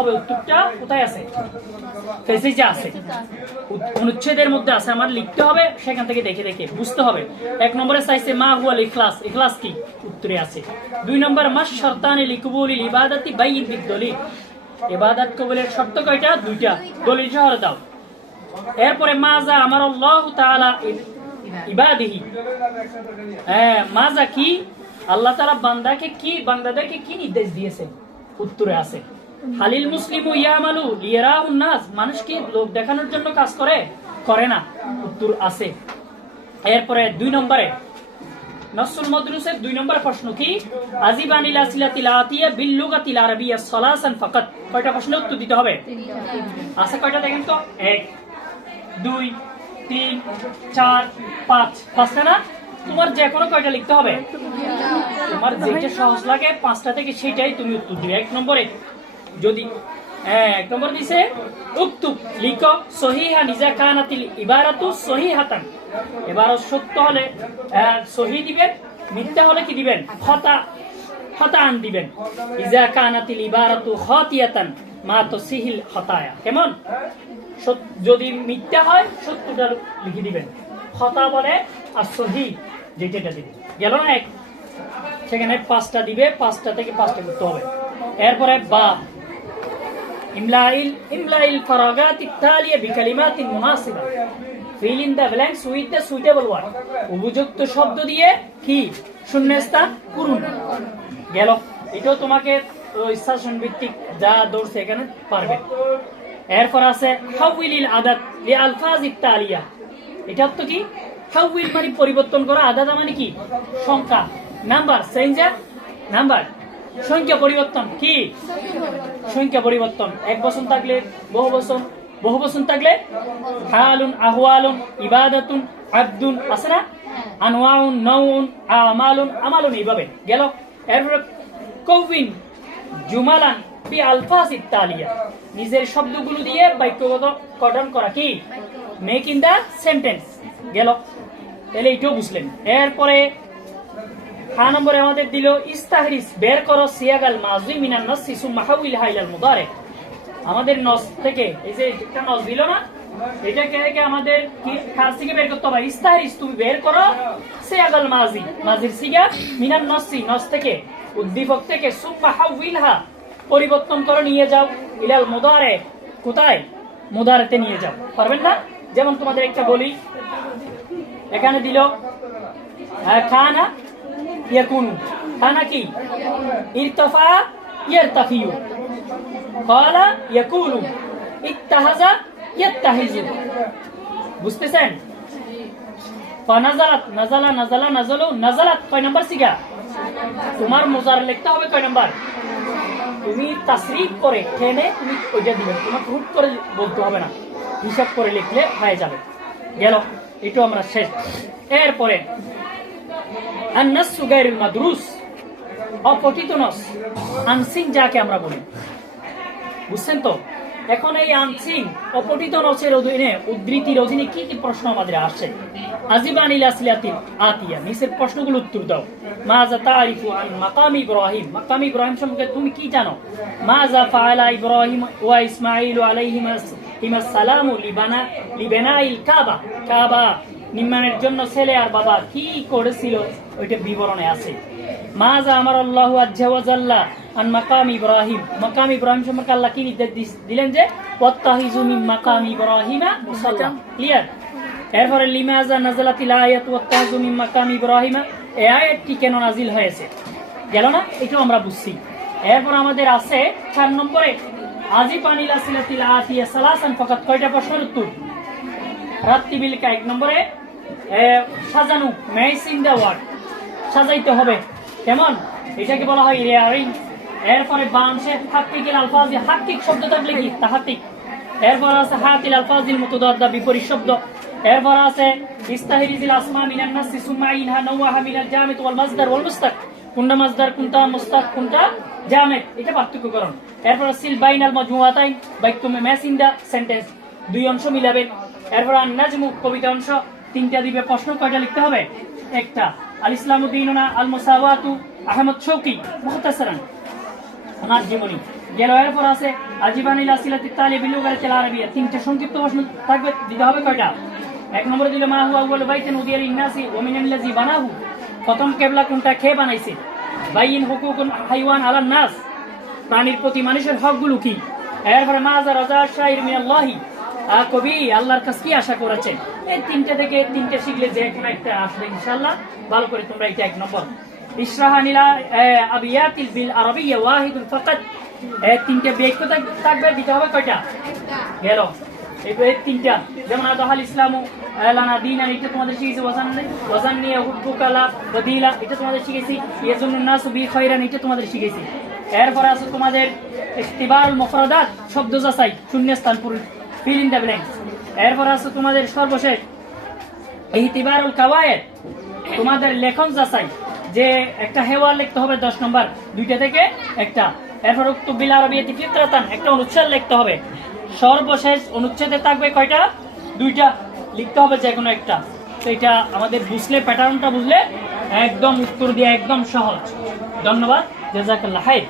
হবে উত্তরটা কোথায় আছে? ফেসিজে আছে। অনুচ্ছেদের মধ্যে আছে, আমার লিখতে হবে, সেখান থেকে দেখে দেখে, বুঝতে হবে। এক নম্বরে চাইছে, মা হুয়াল ইখলাস। ইখলাস কি? উত্তরে আছে। দুই নম্বর মাস লিকুবুল ইবাদাতি বিদলিল ইবাদত কবুলের শর্ত কয়টা? দুইটা। দলিল দাও। এরপরে আমার আল্লাহ তাআলা ইবাদিহি। হ্যাঁ কি? আল্লাহ তাআলা বান্দাকে কি বান্দাদেরকে কি নির্দেশ দিয়েছেন? উত্তরে আছে। হালিল মুসলিম ইয়ামালু, লিয়ারাহুন নাস মানুষ কি লোক দেখানোর জন্য কাজ করে করে না, উত্তর আছে। এরপরে দুই নম্বরে নসুল মদরুসের দুই নম্বর প্রশ্ন কি? বিল্লুগাতিল আরবিয়া সলাসান কয়টা প্রশ্নের উত্তর দিতে হবে? কয়টা দেখেন তো? এক, দুই, তিন, চার, পাঁচ। পাঁচটা না? তোমার যে কোনো কয়টা লিখতে হবে? তোমার যেটা সহজ লাগে, পাঁচটা থেকে সেটাই তুমি উত্তর দিবে। এক নম্বরে যদি হ্যাঁ, এক নম্বর দিছে উক্তুব লিখো সহিহা নিজা কানাতিল ইবারাতু সহিহাতান। এবার সত্য হলে সহি দিবেন মিথ্যা হলে কি দিবেন? খতা খতান দিবেন। ইজা কানাতিল ইবারাতু খতিয়াতান মা তো সিহিল খতায়া। কেমন? যদি মিথ্যা হয় সত্যটা লিখে দিবেন। খতা বলে আর সহি যেটা দিবেন। গেল না এক? সেখানে পাঁচটা দিবে পাঁচটা থেকে পাঁচটা করতে হবে। এরপরে বা। ইমলাইল ইমলাইল ফারাগাত ইত্তালিয়া বিকালিমাতিন মুনাসিবা fill in the blanks with the suitable word উপযুক্ত শব্দ দিয়ে কি শূন্যস্থান পূরণ গেল এটাও তোমাকে ইচ্ছাসন ভিত্তিক যা দৌড়ছে এখানে পারবে এরপর আছে হাউইলিল আদাত লি আলফাজ ইত্তালিয়া এটা তো কি হাউইল মানে পরিবর্তন করা আদাদা মানে কি সংখ্যা নাম্বার চেঞ্জার নাম্বার সংখ্যা পরিবর্তন কি? সংখ্যা পরিবর্তন। এক বছর থাকলে বহু বছর বহু বছর থাকলে হালুন, আহওয়ালুন, ইবাদাতুন, আব্দুন আছে না আনওয়াউন নউন আমালুন আমালুন এইভাবে। গেল? এরপরে কৌবিন জুমালান বি আলফাজ ইত্তালিয়া নিজের শব্দগুলো দিয়ে বাক্যগত গঠন করা কি? Make in the sentence. গেল? তাহলে এইটাও বুঝলেন। এরপরে খা নম্বরে আমাদের দিল ইস্তাহরিস বের করো সিয়াগাল মাজুই মিনান নস সিসু মাহাউইল হাইলাল মুদারে আমাদের নস থেকে এই যে একটা নস দিল না এটাকে থেকে আমাদের কি? কার বের করতে হবে। ইস্তাহরিস তুমি বের করো সিয়াগাল মাজি মাজির সিগা মিনান নসি নস থেকে উদ্দীপক থেকে সুম্মা হাউইলহা পরিবর্তন করে নিয়ে যাও ইলাল মুদারে কোথায়? মুদারেতে নিয়ে যাও। পারবেন না? যেমন তোমাদের একটা বলি এখানে দিল হ্যাঁ, খানা ইয়াকুন তা নাকি ইরতফা ইয়ারতাফিউ কলা ইয়াকুনু ইত্তাহাজা ইয়াত্তাহিজু বুঝতেছেন ফানাজালাত নাজালা নাজালা নাজালু নাজালাত কয় নাম্বার সিগা? তোমার মোজার লিখতে হবে কয় নাম্বার? তুমি তাসরিফ করে টেনে তুমি ওইটা দিবে। তোমার রুট করে বলতে হবে না। হিসাব করে লিখলে হয়ে যাবে। গেল। এটু আমরা শেষ। এরপরে আন্নাসু গায়রুল মাদরুস অপঠিত নস। আনসিং যাকে আমরা বলি। বুঝছেন তো? এখন এই আনসিং নসের অধীনে উদ্ধৃতির অধীনে কি কি প্রশ্ন আমাদের আসে আজিবান আতিয়া। নিচের প্রশ্নগুলো উত্তর দাও। মাজা তারিফু আন মাকাম ইব্রাহিম। মাকাম ইব্রাহিম সম্পর্কে তুমি কি জানো? মাজা ইব্রাহিম ওয়া সালামু লিবানা লিবানাইল কাবা। কাবা নির্মাণের জন্য ছেলে আর বাবা কি করেছিল ওইটা বিবরণে আছে। মাজা আমার আল্লাহু আজ্জাওয়াজাল্লাহ আন মাকাম ইব্রাহিম। মাকাম ইব্রাহিম সম্পর্কে আল্লাহ কি নির্দেশ দিলেন যে ওয়াত্তাহিজু মিন মাকাম ইব্রাহিমা মুসাল্লা। ক্লিয়ার এরপরে লিমাজা নাজালাতিল আয়াত ওয়াত্তাহিজু মাকাম ইব্রাহিমা। এই আয়াতটি কেন নাজিল হয়েছে? গেল না? এটাও আমরা বুঝছি। এরপর আমাদের আছে চার নম্বরে, আজি পানিলা সিলাতিল আতিয়া সালাসান। ফাকাত কয়টা প্রশ্নের উত্তর? রাত্রিবিলকা এক নম্বরে সাজানো ম্যাচ ইন দ্য ওয়ার্ড। সাজাইতে হবে। কেমন? এটাকে বলা হয় রেয়ারিং। এরপরে বাংশে হাক্কিকিল আলফাজি হাক্কিক শব্দ থাকলে কি? তাহাতিক এরপর আছে হাতিল আলফাজিল মুতদাদ্দা বিপরীত শব্দ। এরপর আছে ইস্তাহিরিজিল আসমা মিনান নাসি সুম্মা ইনহা নওয়াহা মিনাল জামিত ওয়াল মাসদার ওয়াল মুস্তাক। কোনটা মাসদার কোনটা মুস্তাক কোনটা জামিত। এটা পার্থক্যকরণ। এরপর সিল বাইনাল মাজমুআতাইন বাক্য ম্যাচ ইন দা সেন্টেন্স। দুই অংশ মিলাবেন এরপর আর নাজমু কবিতা অংশ। তিনটা দিবে প্রশ্ন, কয়টা লিখতে হবে? একটা আল ইসলামুদ্দিন আল মুসাওয়াতু আহমদ শৌকি, মুখতাসারান। ওনার জীবনী। গেল এরপর আছে আজিবানিল আসিলাতি তালিবিল লুগাতিল আরবিয়া তিনটা সংক্ষিপ্ত প্রশ্ন থাকবে, দিতে হবে কয়টা? এক নম্বরে দিলে, মা হুয়া আউয়ালু বাইতিন উদিয়াল ইন্নাসি ওয়া মিনাল্লাযী বানাহু। প্রথম কেবলা কোনটা, কে বানাইছে? বাইন হুকুকুন হাইওয়ান আলান নাস প্রাণীর প্রতি মানুষের হকগুলো কি? এরপরে মাজা রাজা শাহির মিনাল্লাহি। আর কবি, আল্লাহর কাছে কি আশা করেছেন? এই তিনটে থেকে তিনটে শিখলে যে কোনো একটা আসবে ইনশাআল্লাহ। ভালো করে তোমরা এটা এক নম্বর। দিনা এটা তোমাদের শিখেছি নিয়ে তোমাদের শিখেছি। তোমাদের শিখেছি। এরপরে আছে তোমাদের শব্দ যাচাই, শূন্যস্থান পূরণ। ফিল ইন দ্য ব্ল্যাঙ্কস এরপর আছে তোমাদের সর্বশেষ ইহতিবারুল কাওয়ায়েদ। তোমাদের লেখন যাচাই, যে একটা হেওয়ার লিখতে হবে দশ নম্বর, দুইটা থেকে একটা। এরপর উক্ত বিল আরবিয়াতি ফিতরাতান, একটা অনুচ্ছেদ লিখতে হবে। সর্বশেষ অনুচ্ছেদে থাকবে কয়টা? দুইটা লিখতে হবে যে কোনো একটা। তো এটা আমাদের বুঝলে প্যাটার্নটা বুঝলে একদম উত্তর দিয়ে একদম সহজ। ধন্যবাদ জাজাকাল্লাহ হাই